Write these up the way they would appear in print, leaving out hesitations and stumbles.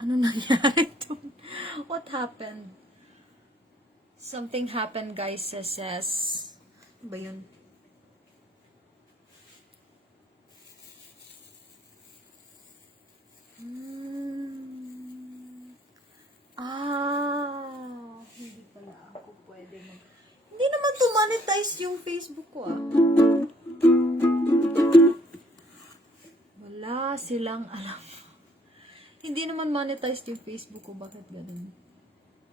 Ano nangyari dun? What happened? Something happened, guys, says. Ano ba yun? Hindi pala ako pwede mag... Hindi naman to monetize yung Facebook ko, ah. Wala silang alam. Hindi naman monetize yung Facebook ko. Bakit ganun?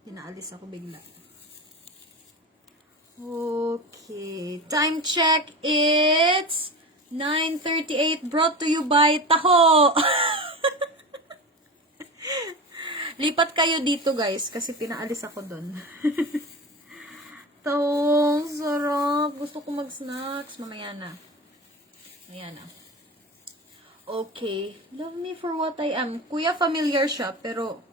Pinaalis ako bigla. Okay. Time check. It's 9:38. Brought to you by Taho. Lipat kayo dito, guys. Kasi pinaalis ako doon. Taho. Sarap. Gusto ko mag-snacks. Mamaya na. Mamaya na. Okay. Love me for what I am. Kuya, familiar siya. Pero,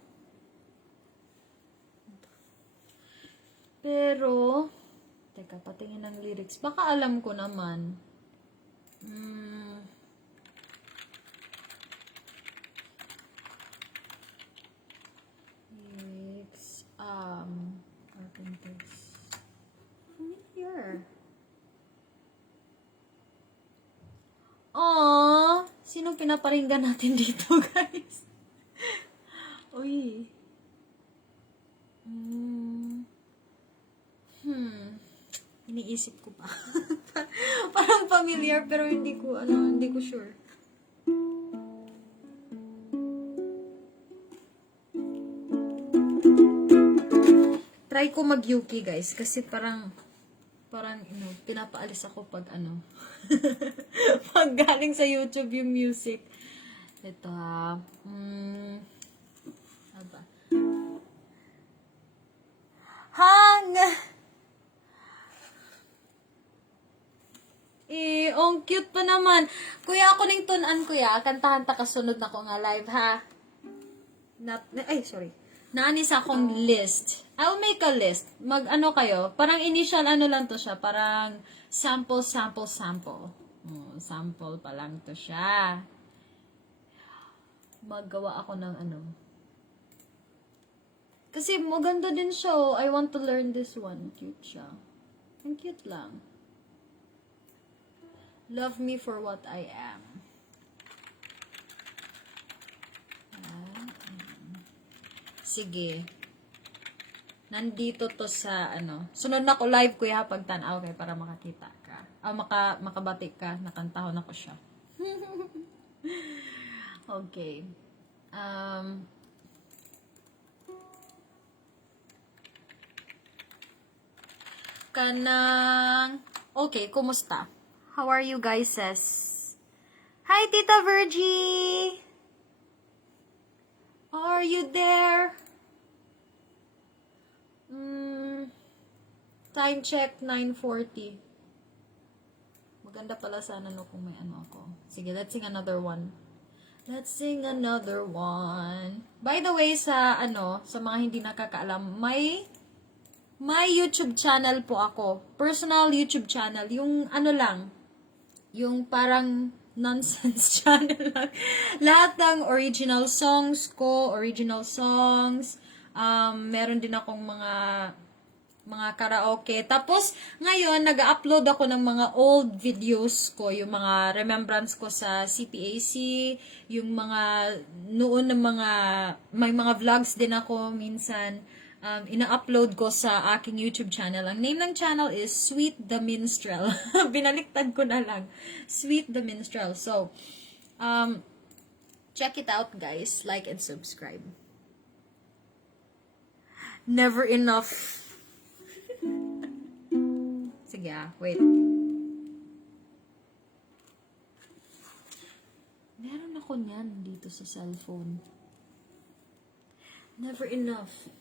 teka, patingin ng lyrics. Baka alam ko naman. Lyrics, Carpenters. Familiar. Aww! Sino pinaparinggan natin dito, guys? Uy. Iniisip ko pa. Parang familiar pero hindi ko sure. Try ko mag-Yuki, guys, kasi parang pinapaalis ako pag pag galing sa YouTube yung music. Ito Aba. Ang cute pa naman. Kuya, ako ning tunan, kuya. Kantahan ta kasunod na ko nga live, ha? Sorry. Naanis akong list. I'll make a list. Kayo? Parang initial lang to siya. Parang sample. Sample pa lang to siya. Maggawa ako ng Kasi maganda din siya. I want to learn this one. Cute siya. Ang cute lang. Love me for what I am. Sige. Nandito to sa Sunod na ko live, kuya, pag tanaw, okay, para makakita ka. Makabati ka. Nakantahon ako siya. Okay. Okay, kumusta? How are you guys, sis? Hi, Tita Virgie! Are you there? Time check, 9:40. Maganda pala sana kung may ako. Sige, let's sing another one. By the way, sa mga hindi nakakaalam, may YouTube channel po ako. Personal YouTube channel. Yung yung parang nonsense channel lang. Lahat ng original songs. Meron din akong mga karaoke. Tapos, ngayon, nag-upload ako ng mga old videos ko, yung mga remembrance ko sa CPAC, yung mga noon ng may mga vlogs din ako minsan. Ina-upload ko sa aking YouTube channel. Ang name ng channel is Sweet the Minstrel. Binaliktad ko na lang. Sweet the Minstrel. So, check it out, guys. Like and subscribe. Never enough. Sige, wait. Meron ako niyan dito sa cellphone. Never enough.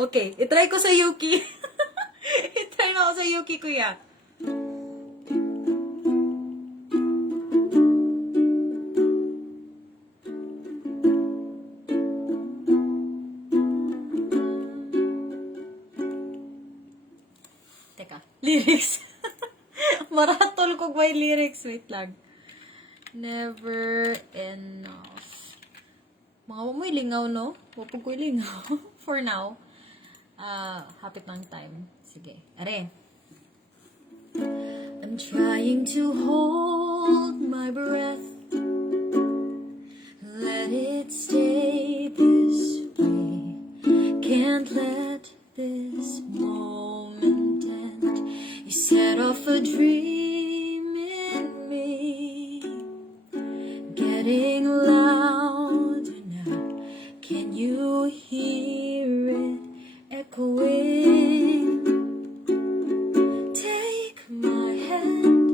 Okay. I-try ko sa Yuki. I-try mo ako sa Yuki, kuya. Teka. Lyrics. Marathon. Putol ko by lyrics. Wait lang. Never enough. Mga mo lingaw, no? Wapag ko lingaw. For now. Hapit ng time. Sige. Are. I'm trying to hold my breath. Let it stay this way. Can't let this moment end. You set off a dream in me, getting louder now. Can you hear it echoing? Take my hand,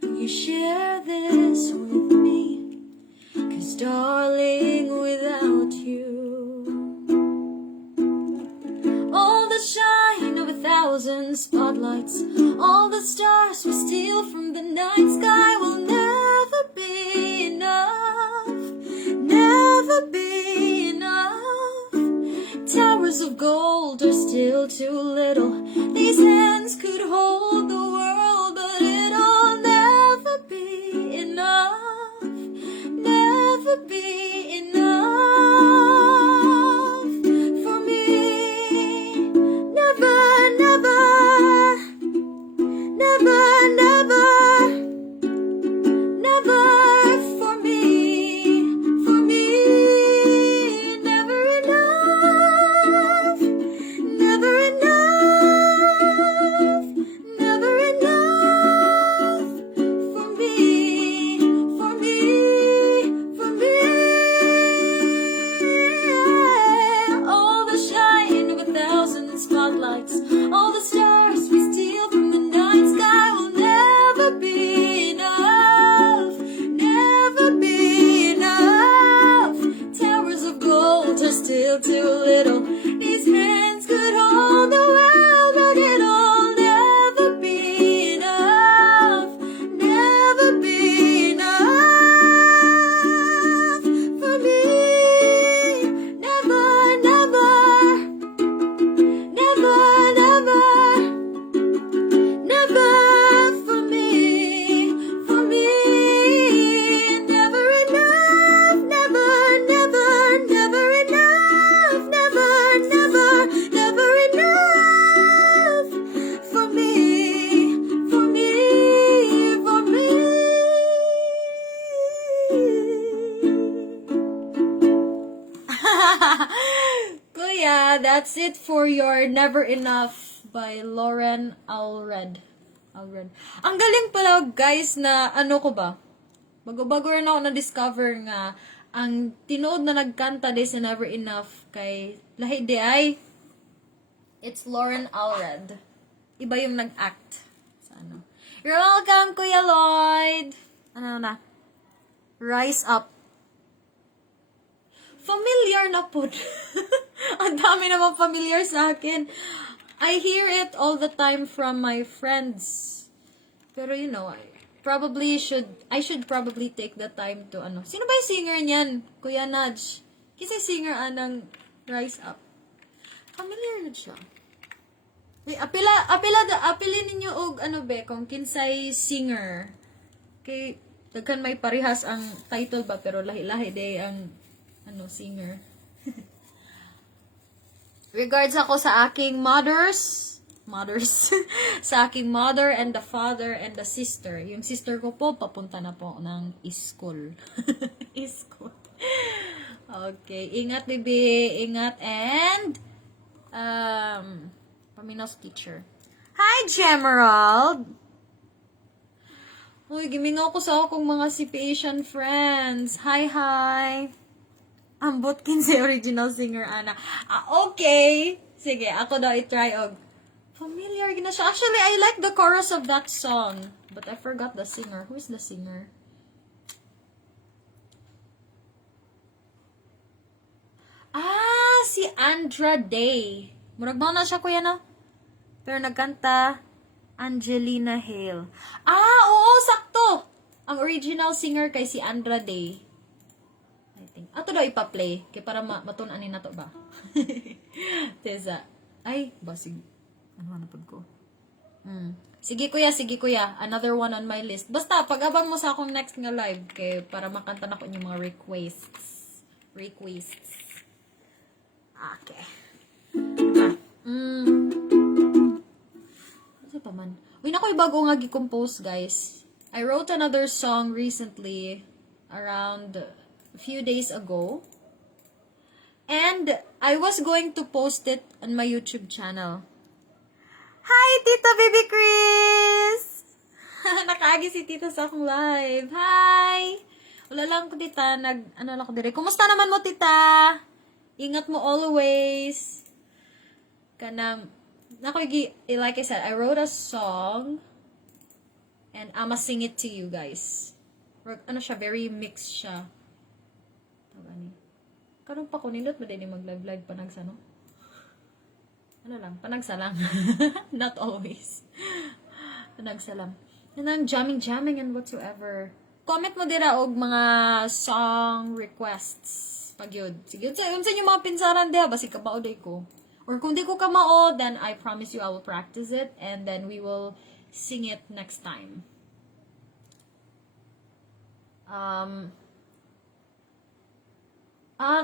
will you share this with me? 'Cause darling, without you, all the shine of 1,000 spotlights, all the stars we steal from the night sky will never be enough, never be enough. Towers of gold are still too little. These hands could hold the world, but it'll never be enough. Never be enough for me. Never, never, never, never, never for me. For me, never enough, never enough, never enough for me, for me. For me, all the shine of 1,000 spotlights, all the stars we steal from the night sky will never be enough, never be enough. Towers of gold are still too little. These hands could hold the world, but it'll never be enough, never be enough for me. Never, never, never, never, never for me. For me, never enough, never, never, never enough, never, never, never enough for me, for me, for me. Kuya, that's it for your Never Enough by Lauren Alred. Ang galing pala, guys, na ano ko ba? Bago-bago rin ako na-discover nga ang tinuod na nagkanta din sa Never Enough kay lahi di ay it's Lauren Alred. Iba yung nag-act sa ano. You're welcome, Kuya Lloyd. Ano na? Rise Up. Familiar na po. Ang dami naman familiar sa akin. I hear it all the time from my friends. Pero you know, I should probably take the time to ano. Sino ba yung singer niyan? Kuya Nudge. Kasi singer anang Rise Up. Familiar na siya. Wait, apilin ninyo og ano be, kung kinsay singer. Kay, daghan may parihas ang title ba, pero lahi-lahi day ang ano, singer. Regards ako sa aking mothers, sa aking mother and the father and the sister. Yung sister ko po, papunta na po ng school. School. Okay, ingat baby, ingat, and Pamina's teacher. Hi, Gemerald! Uy, gimingaw ko sa akong mga CP-Asian friends. Hi! Ambot kinsi original singer, Ana. Okay. Sige, ako daw i-try og. Familiar gina siya. Actually, I like the chorus of that song. But I forgot the singer. Who is the singer? Si Andra Day. Murag mo na siya, kuya, no? Pero nagkanta Angelina Hale. Oo, sakto! Ang original singer kay si Andra Day. I think. Ato daw ipa-play. Kaya para matunan ni na to ba? Teza. Ay, basig. Ano hanapod ko? Sige kuya. Another one on my list. Basta, pag-abang mo sa akong next nga live, kay para makanta na ko yung mga requests. Okay. Ano pa man? Uy, nako'y bago nga gi-compose, guys. I wrote another song recently, around a few days ago. And I was going to post it on my YouTube channel. Hi, Tita Baby Chris! Nakaagi si Tita sa akong live. Hi! Wala lang ko, Tita. Ano lang ko dire. Kumusta naman mo, Tita? Ingat mo always. Kanang, like I said, I wrote a song and I'ma sing it to you guys. Ano siya, very mixed siya. Karong pa ko nindot mo din mag-live panagsano. Ano lang, panagsalang. Not always. Panagsalang. Yan ang jamming and whatsoever. Comment mo dira og mga song requests. Pag yun. Sige, yun sa inyo mga pinsaran diha, basi kabaoday ko. Or kung di ko kamao, then I promise you I will practice it and then we will sing it next time.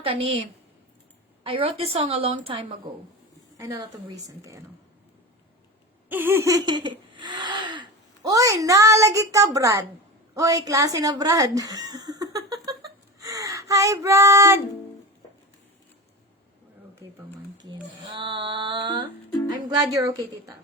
Kani. I wrote this song a long time ago. Ay, na itong recent, ano. Uy, nalagi ka, Brad. Uy, klase na, Brad. Hi, Brad. Okay, pamangkin. I'm glad you're okay, tita.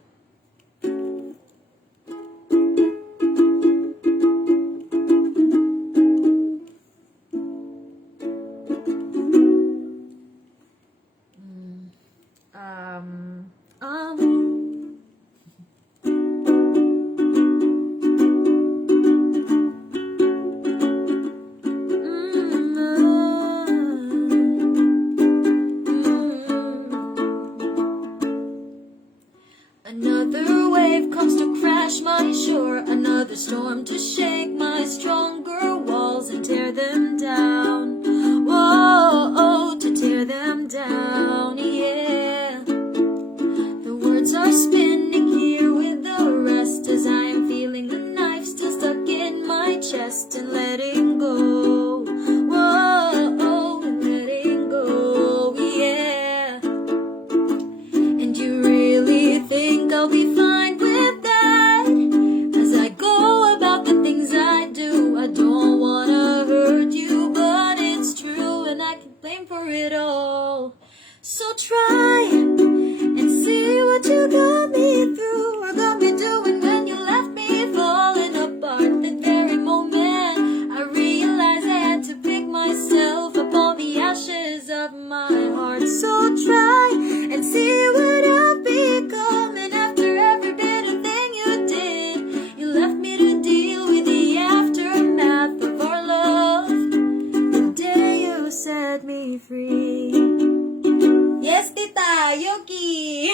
Another wave comes to crash my shore, another storm to shake my stronger walls and tear them down. Whoa, to tear them down, yeah. The words are spinning here with the rest as I am feeling the knife still stuck in my chest and letting go. Whoa, and letting go, yeah. And you really think I'll be fine with that? As I go about the things I do, I don't wanna hurt you, but it's true and I can blame for it all. So try and see what you got me through, or got me doing when you left me falling apart. That very moment I realized I had to pick myself up all the ashes of my heart. So try and see what I've become, and after every bitter thing you did, you left me to deal with the aftermath of our love. The day you set me free. Yes, Tita! Yoki!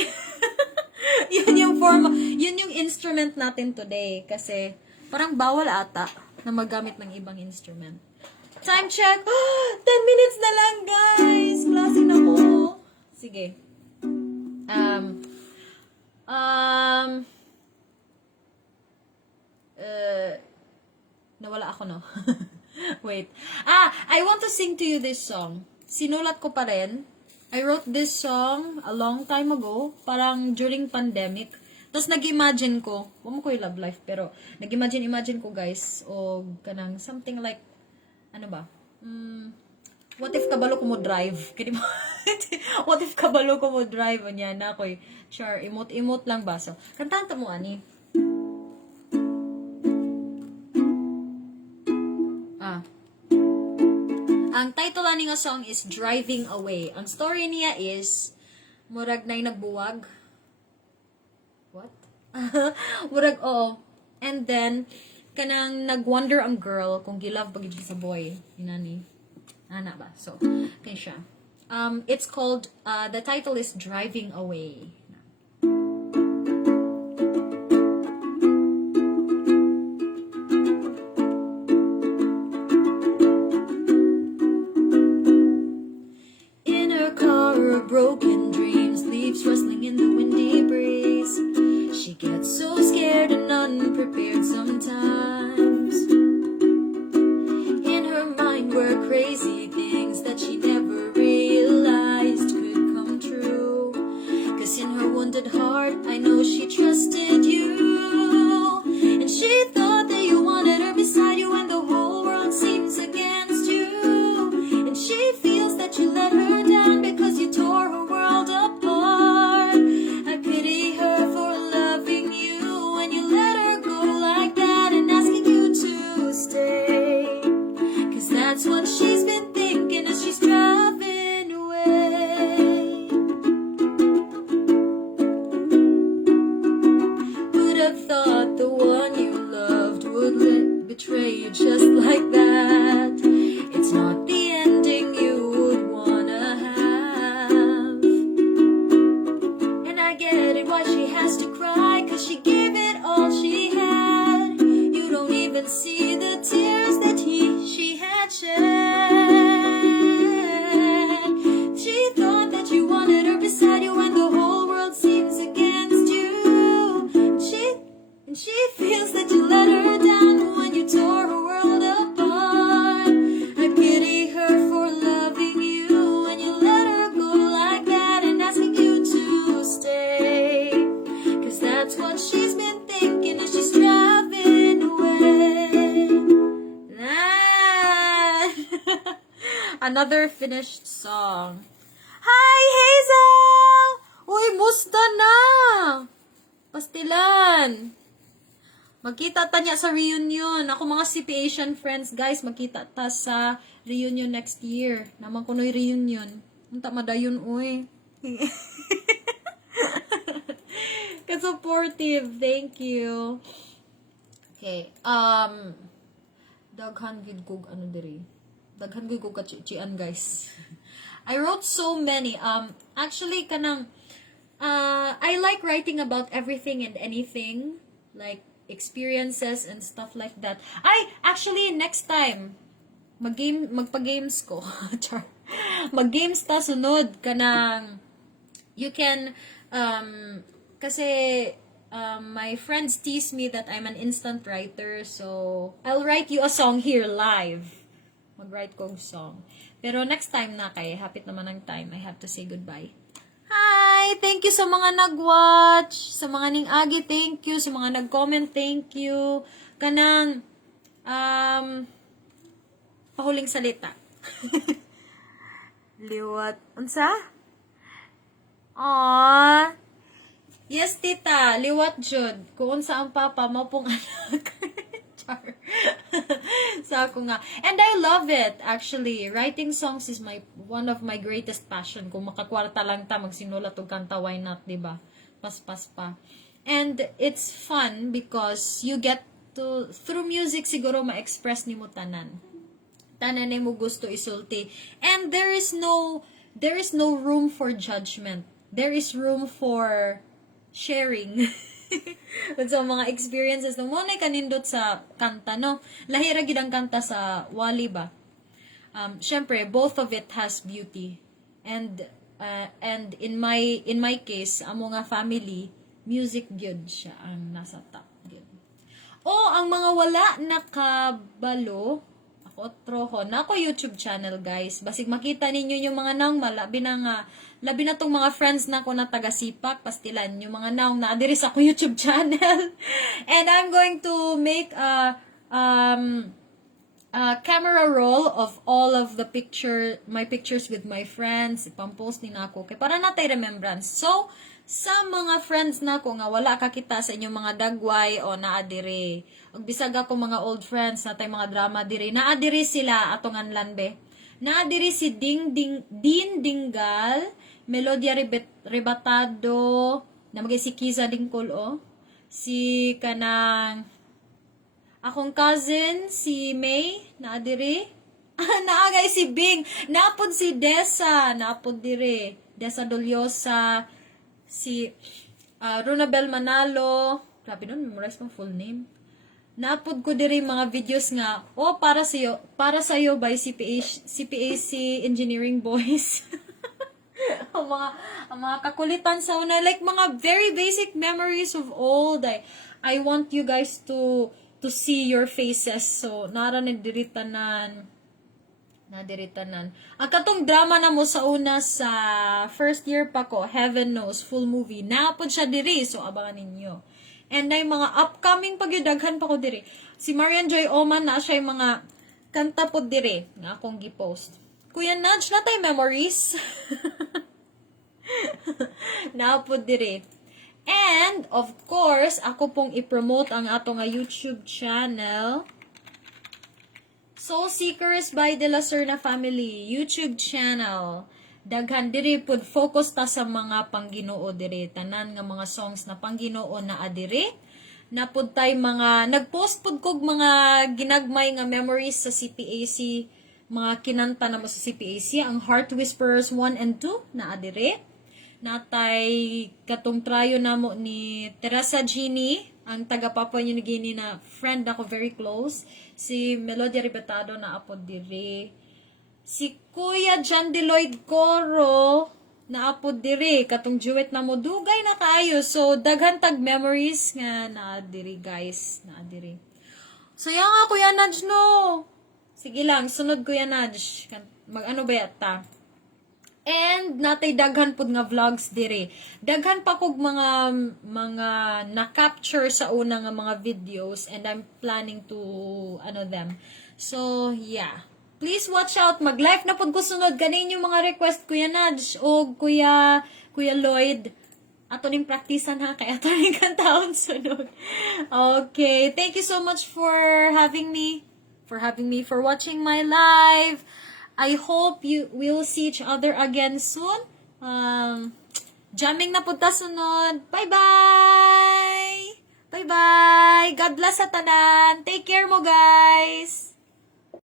Yun yung instrument natin today. Kasi parang bawal ata na maggamit ng ibang instrument. Time check! 10 minutes na lang, guys! Klase na ko. Sige. Nawala ako, no? Wait. I want to sing to you this song. Sinulat ko pa rin. I wrote this song a long time ago, parang during pandemic. Tapos nag-imagine ko, wala ko yung love life, pero nag-imagine ko, guys, o kanang something like, ano ba? What if kabalo ko mo drive? What if kabalo ko mo drive? Anya na ako, sure, emote lang ba? So, kantahan ta mo, ani? Ang title ani nga song is Driving Away. Ang story niya is murag nay nagbuwag. What? Murag and then kanang nagwonder ang girl kung gilove ba gid sa boy. Inani. Ana ba? So, kay siya. It's called the title is Driving Away. Broken dreams, leaves rustling in the windy breeze. She gets so scared and feels that you let her down when you tore her world apart. I pity her for loving you when you let her go like that and asking you to stay. Cause that's what she's been thinking as she's driving away. Another finished song. Hi, Hazel! Uy, musta na? Pastilan. Magkita ta niya sa reunion. Ako mga CP Asian friends, guys, magkita ta sa reunion next year. Naman kuno'y reunion. Unta madayon, uy. Ka-supportive. Thank you. Okay. Daghan gid kog ano diri. Daghan gid kog kachian, guys. I wrote so many. Actually, kanang, I like writing about everything and anything, like experiences and stuff like that. Actually, next time, magpa-games ko. Char. Mag-games ta sunod, kanang, you can, kasi, my friends tease me that I'm an instant writer, so, I'll write you a song here live. Mag-write kong song. Pero next time na kay hapit naman ang time, I have to say goodbye. Hi! Thank you sa mga nag-watch. Sa mga ning-agi, thank you. Sa mga nag-comment, thank you. Kanang, pahuling salita. Liwat. Unsa? Aww. Yes, tita. Liwat jud. Kung unsa ang papa, mapong anak. Char. Sa ako nga. And I love it, actually. Writing songs is one of my greatest passion. Kung makakwarta lang ta, magsinulat og kanta, why not, diba? Pas-pas pa. And it's fun because you get to, through music, siguro ma-express ni mo tanan. Tanan ni mo gusto isulti. And there is no room for judgment. There is room for sharing. Sa mga experiences no mo na kanindot sa kanta, no? Lahira gid ang kanta sa Wali ba? Syempre, both of it has beauty. And in my case, amo nga family, music gyud siya ang nasa top gyud. O ang mga wala nakabalo, ako troho na ako YouTube channel, guys. Basig makita ninyo yung mga naong labi na tong mga friends na ko na taga-Sipak, Pastilan, yung mga naong naadiri sa ako YouTube channel. And I'm going to make a camera roll of all of my pictures with my friends. Ipampost ni nako kay para natay remembrance. So, sa mga friends nako nga wala kakita sa inyong mga dagway o naadiri. Ug bisag ako mga old friends natay mga drama diri. Naadiri sila atong anlan be. Naadiri si Din Dingal, Melodia Rebatado, namagay si Kiza Dingkol, si kanang akong cousin, si May, naadiri. Naagay si Bing, naapod si Desa, naapod dire. Desa Doliosa, si Ronabel Manalo, grabe nun, memorize mo full name. Naapod ko diri mga videos nga, para sa'yo by CPAC Engineering Boys. ang mga kakulitan sa una, like mga very basic memories of old. I want you guys to see your faces. So, nadiritanan. Ang katong drama na mo sa una sa first year pa ko, Heaven Knows, full movie. Naapod siya diri, so abangan ninyo. And na yung mga upcoming pagyudaghan pa ko diri. Si Marian Joy Oman na siya yung mga kanta po diri nga akong gipost. Kuya Nudge, na tayo memories. Naapod diri. And, of course, ako pong i-promote ang ato nga YouTube channel. Soul Seekers by De La Serna Family YouTube channel. Daghan diri pud focus ta sa mga pangginoo diri, tanan nga mga songs na pangginoo na adiri. Napud tay mga nagpost pud kog mga ginagmay nga memories sa CPAC, mga kinanta na mo sa CPAC, ang Heart Whisperers 1 and 2 na adiri. Natay katong trayo namo ni Teresa Gini, ang taga Papua New Guinea na friend ako very close. Si Melodia Ribetado na apod diri. Si Kuya John Deloyd Coro, naapod diri katong duet na mo dugay na kaayo. So daghan tag memories nga naa diri guys, naa diri. So yan nga Kuya Nudge no. Sige lang, sunod Kuya Nudge. Mag-ano ba yata? And natay daghan pud nga vlogs diri. Daghan pa kog mga na-capture sa una nga mga videos and I'm planning to them. So, yeah. Please watch out. Mag-live na pud ko sunod kanin yung mga request Kuya Nudge o Kuya Lloyd. Ato ning praktisan ha kay ato ning kantaon sunod. Okay, thank you so much for having me, for watching my live. I hope you will see each other again soon. Jamming na punta sunod. Bye-bye! Bye-bye! God bless sa tanan. Take care mo, guys!